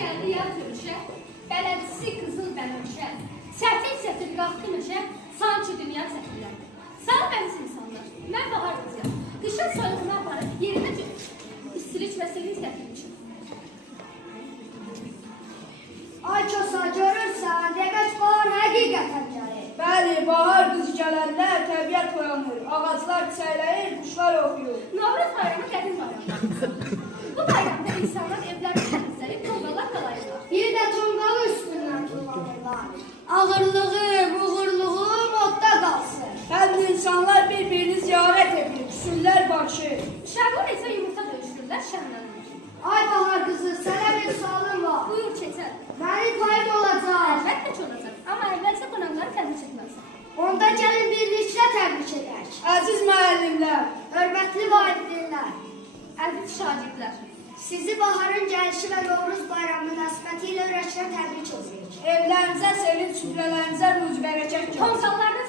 gəldi yaz görüşə, bələdisi qızıl bənövşə, sətil qalxdı meşə, sanki dünya sətilləndi. Sağ bəniz insanlar, mən bahar qızıyam. Qışın soyuğuna aparıb, yerində istilik və sevinç gətirmişim. Ay çosa görürsən, demək bahar həqiqətən gəlir. Bəli, bahar qız gələndə təbiət oyanır, ağaclar çiçəkləyir, quşlar oxuyur. Novruz bayramı qədim bayramlardır. Bu bayramda insanlar evlərini təmizləyib tonqallar qalayırlar. Bir də tonqalı üstündən kullanırlar. Ağırlığı, uğurluğu modda qalsın. Həm insanlar bir-birini ziyarət edir, küsürlər barışır. Uşaqlar isə yumurta döyüşdürlər, şənlənir. Ay bahar qızı, sənə bir sualım var. Buyur keçər. Mənim payım olacaq. Əlbəttə ki olacaq, amma əvvəlsə qonaqları təbrik etməlisən. Onda gəlin birlikdə təbrik edək. Əziz müəllimlər, Hörmətli valideynlər, Əziz şagirdlər, sizi baharın gəlişi və Novruz bayramı münasibəti ilə ürəkdən təbrik edirik. evlərinizə sevinç, süfrələrinizə ruc bərəkət gəlsin. tonqallarda